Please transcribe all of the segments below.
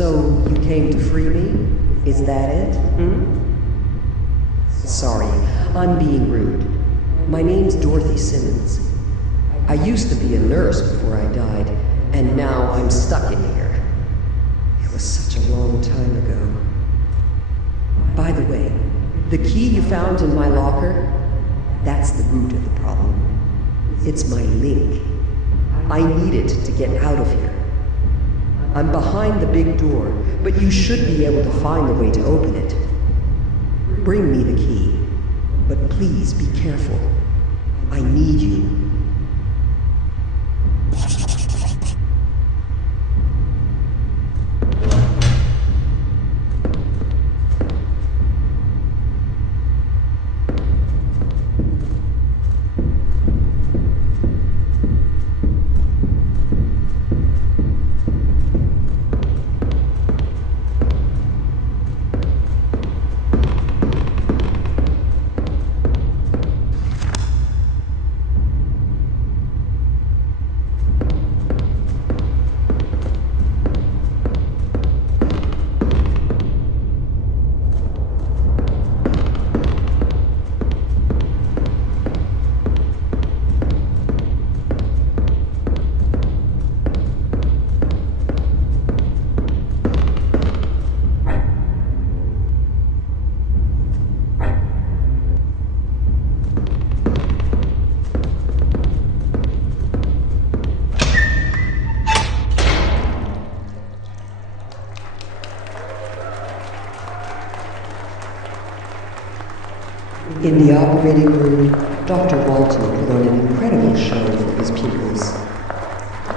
So, you came to free me? Is that it? Sorry, I'm being rude. My name's Dorothy Simmons. I used to be a nurse before I died, and now I'm stuck in here. It was such a long time ago. By the way, the key you found in my locker, that's the root of the problem. It's my link. I need it to get out of here. I'm behind the big door, but you should be able to find a way to open it. Bring me the key, but please be careful. I need you. In the operating room, Dr. Walton put on an incredible show for his pupils.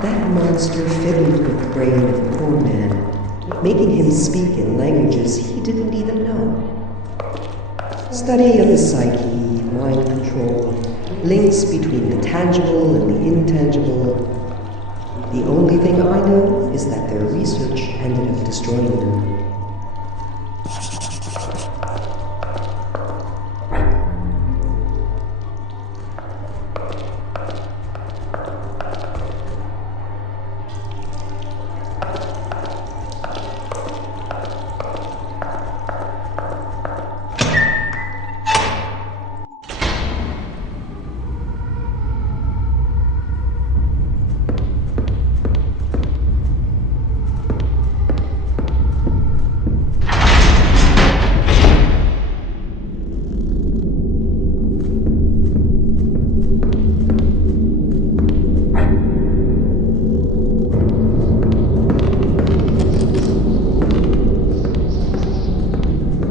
That monster fiddled with the brain of the poor man, making him speak in languages he didn't even know. Study of the psyche, mind control, links between the tangible and the intangible. The only thing I know is that their research ended up destroying them.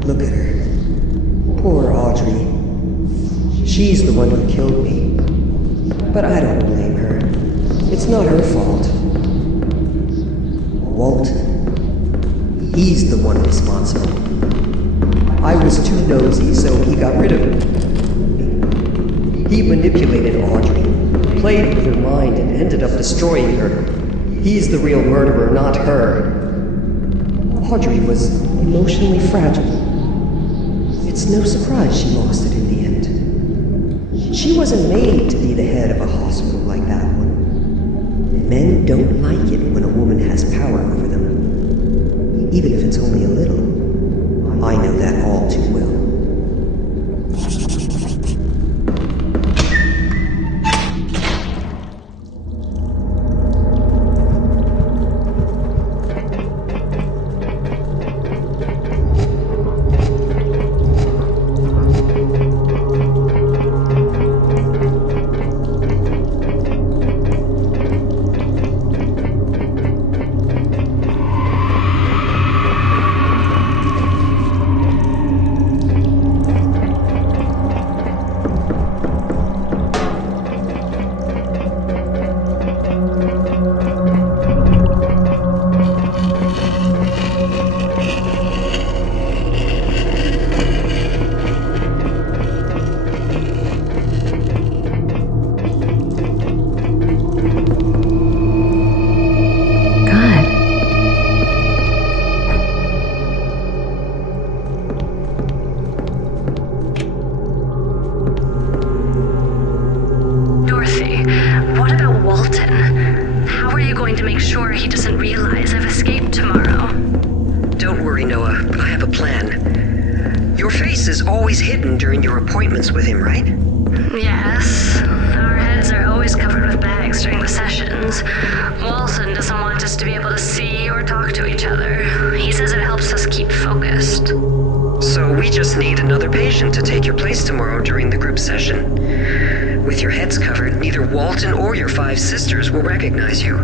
Look at her. Poor Audrey. She's the one who killed me. But I don't blame her. It's not her fault. Walton. He's the one responsible. I was too nosy, so he got rid of me. He manipulated Audrey, played with her mind, and ended up destroying her. He's the real murderer, not her. Audrey was emotionally fragile. It's no surprise she lost it in the end. She wasn't made to be the head of a hospital like that one. Men don't like it when a woman has power over them, even if it's only a little. I know that all too well. Walton. How are you going to make sure he doesn't realize I've escaped tomorrow? always hidden during your appointments with him, right? Yes. Our heads are always covered with bags during the sessions. Walton doesn't want us to be able to see or talk to each other. He says it helps us keep focused. So we just need another patient to take your place tomorrow during the group session. With your heads covered, neither Walton or your 5 sisters will recognize you.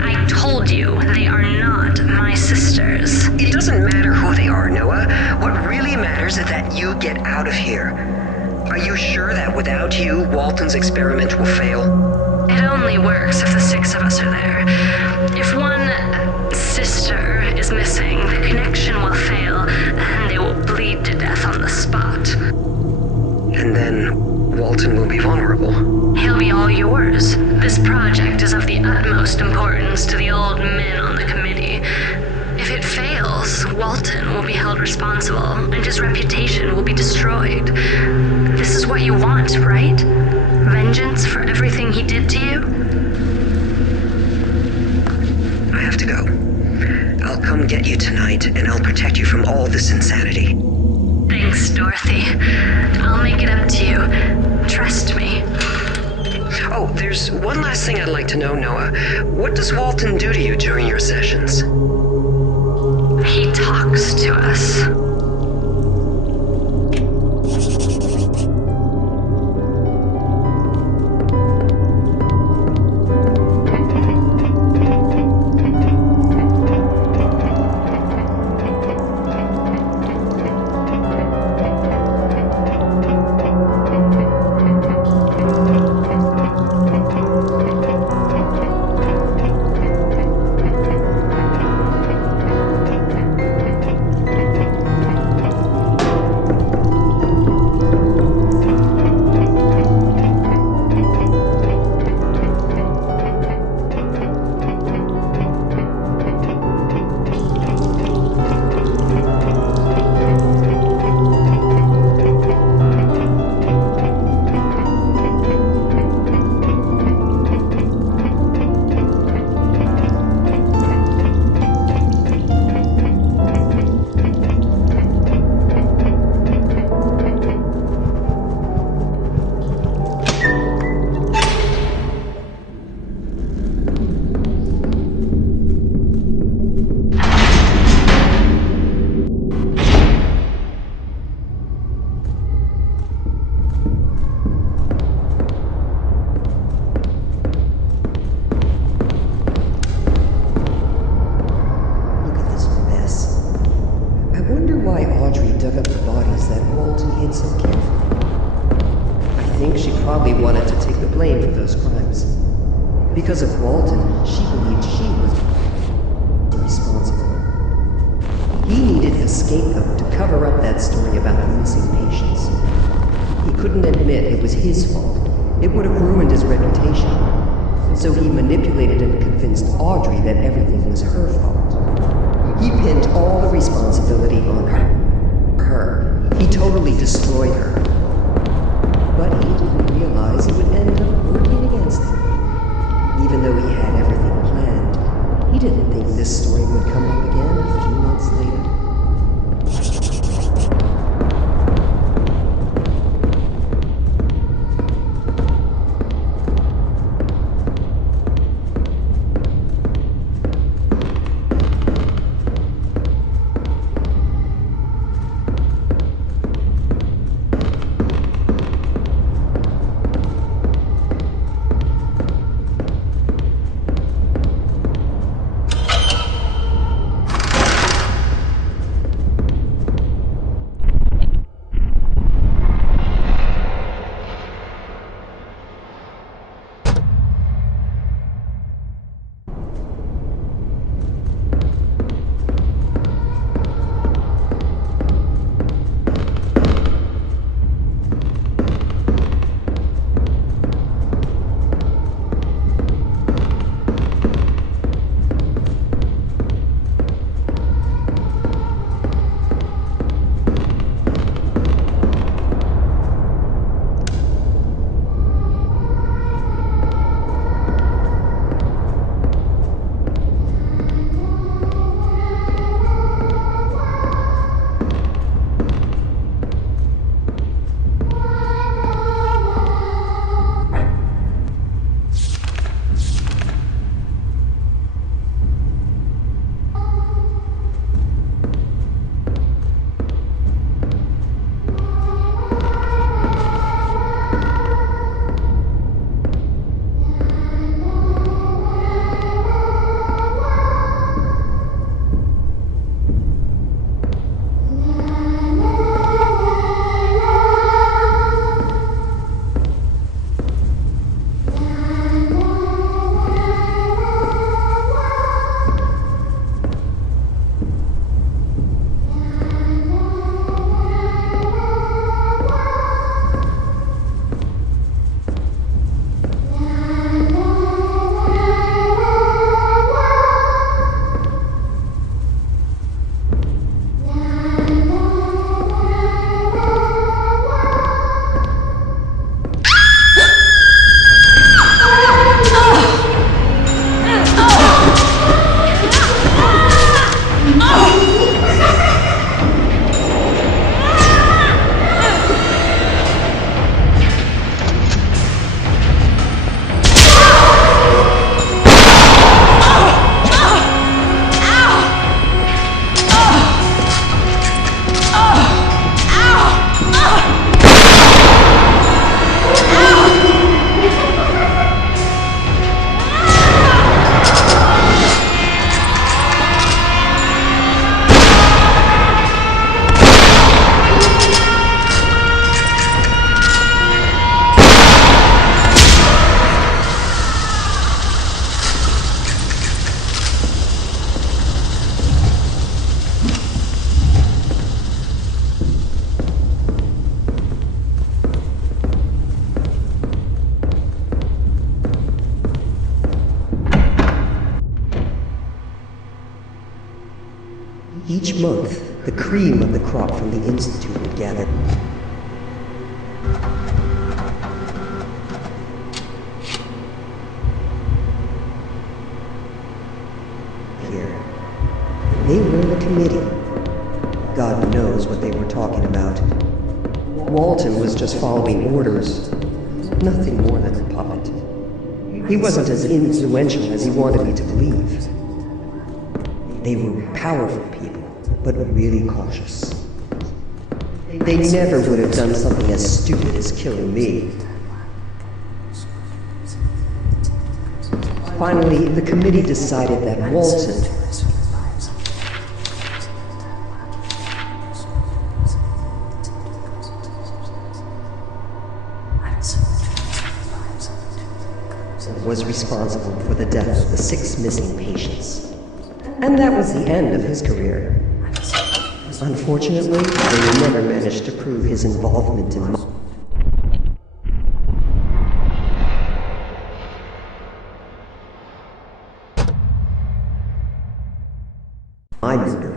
I told you, they are not my sisters. It doesn't matter who they are, Noah. What really matters is that you get out of here. Are you sure that without you, Walton's experiment will fail? It only works if the 6 of us are there. If one sister is missing, the connection will fail, and they will bleed to death on the spot. And then Walton will be vulnerable. He'll be all yours. This project is of the utmost importance to the old men on the committee. If it fails, Walton will be held responsible, and his reputation will be destroyed. This is what you want, right? Vengeance for everything he did to you? I have to go. I'll come get you tonight, and I'll protect you from all this insanity. Thanks, Dorothy. I'll make it up to you. Trust me. Oh, there's one last thing I'd like to know, Noah. What does Walton do to you during your sessions? He talks to us. Because of Walton, she believed she was responsible. He needed a scapegoat to cover up that story about the missing patients. He couldn't admit it was his fault. It would have ruined his reputation. So he manipulated and convinced Audrey that everything was her fault. He pinned all the responsibility on her. He totally destroyed her. But he didn't realize it would end up working against him. Even though he had everything planned, he didn't think this story would come up again a few months later. Each month, the cream of the crop from the Institute would gather. Here. They were the committee. God knows what they were talking about. Walton was just following orders. Nothing more than a puppet. He wasn't as influential as he wanted me to believe. They were powerful people, but really cautious. They never would have done something as stupid as killing me. Finally, the committee decided that Walton was responsible for the death of the 6 missing patients. And that was the end of his career. Unfortunately, they never managed to prove his involvement in my murder.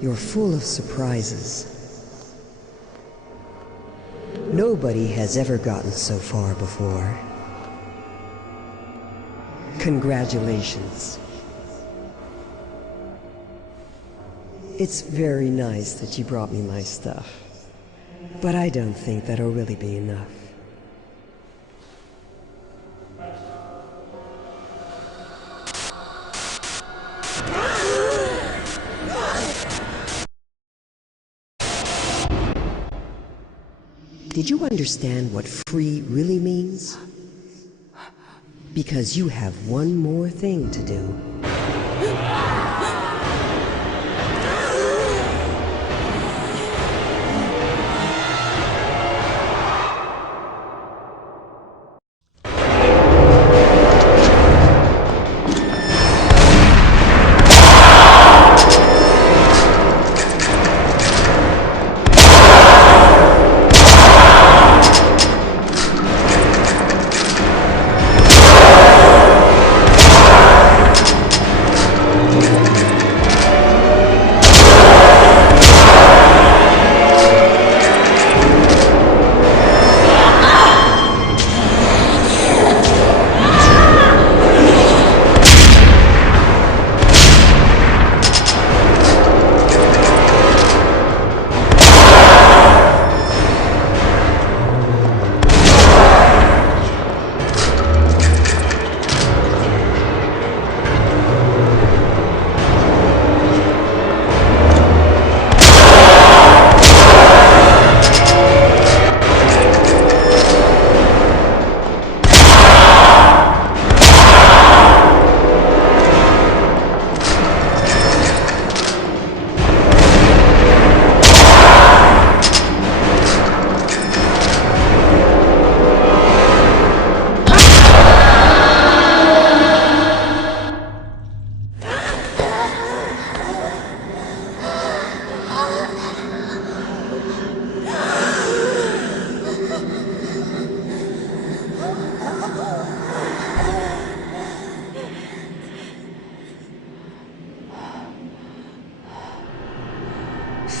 You're full of surprises. Nobody has ever gotten so far before. Congratulations. It's very nice that you brought me my stuff, but I don't think that'll really be enough. Did you understand what free really means? Because you have one more thing to do.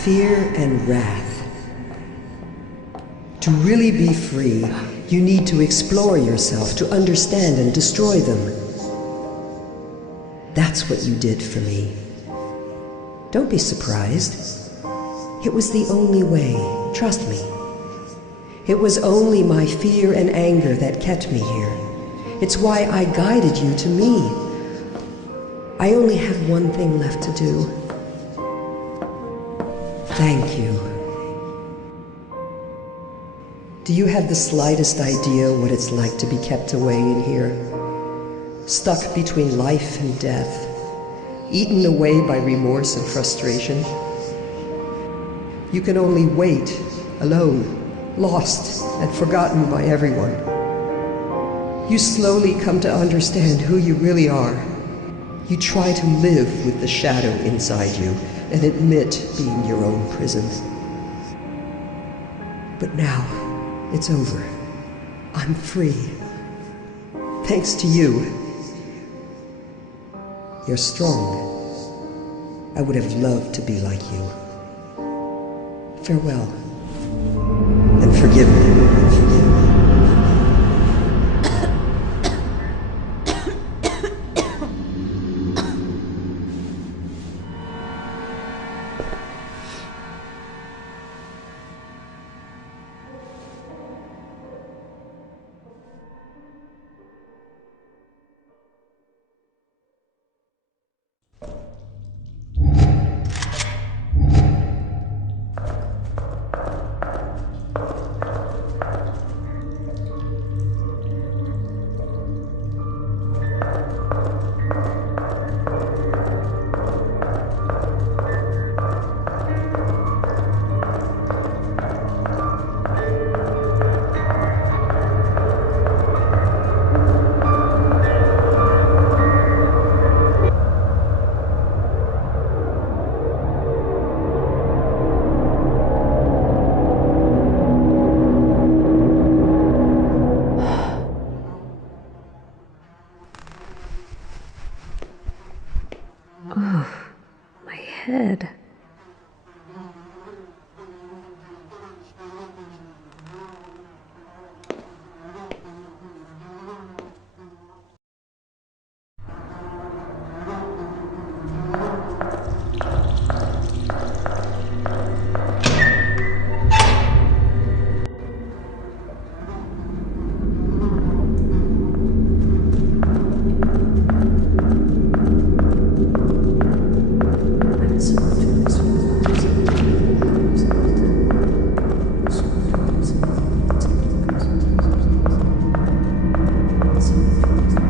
fear and wrath. To really be free, you need to explore yourself, to understand and destroy them. That's what you did for me. Don't be surprised. It was the only way, trust me. It was only my fear and anger that kept me here. It's why I guided you to me. I only have one thing left to do. Thank you. Do you have the slightest idea what it's like to be kept away in here? Stuck between life and death, eaten away by remorse and frustration. You can only wait, alone, lost and forgotten by everyone. You slowly come to understand who you really are. You try to live with the shadow inside you and admit being your own prison. But now, it's over. I'm free. Thanks to you. You're strong. I would have loved to be like you. Farewell. And forgive me. Head.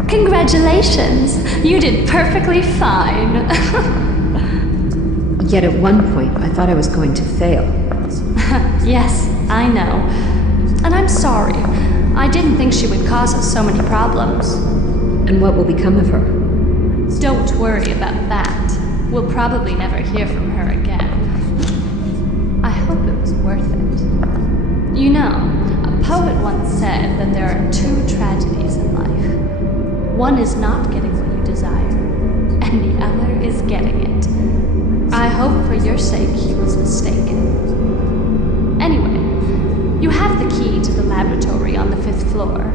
Congratulations! You did perfectly fine. Yet at one point, I thought I was going to fail. Yes, I know. And I'm sorry. I didn't think she would cause us so many problems. And what will become of her? Don't worry about that. We'll probably never hear from her again. I hope it was worth it. You know, a poet once said that there are two tragedies in life. One is not getting what you desire, and the other is getting it. I hope for your sake he was mistaken. Anyway, you have the key to the laboratory on the 5th floor.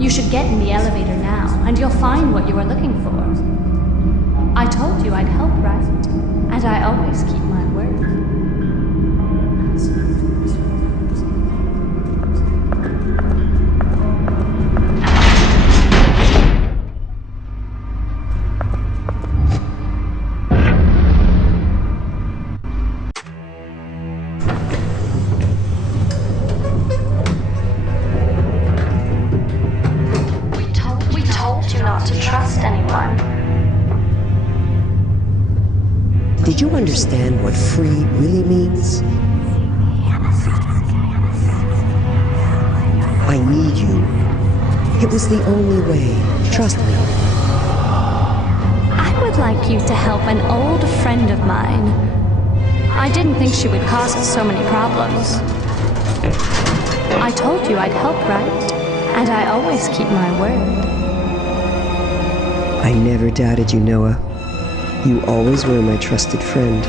You should get in the elevator now, and you'll find what you are looking for. I told you I'd help, right? And I always keep my word. Did you understand what free really means? I need you. It was the only way. Trust me. I would like you to help an old friend of mine. I didn't think she would cause us so many problems. I told you I'd help, right? And I always keep my word. I never doubted you, Noah. You always were my trusted friend.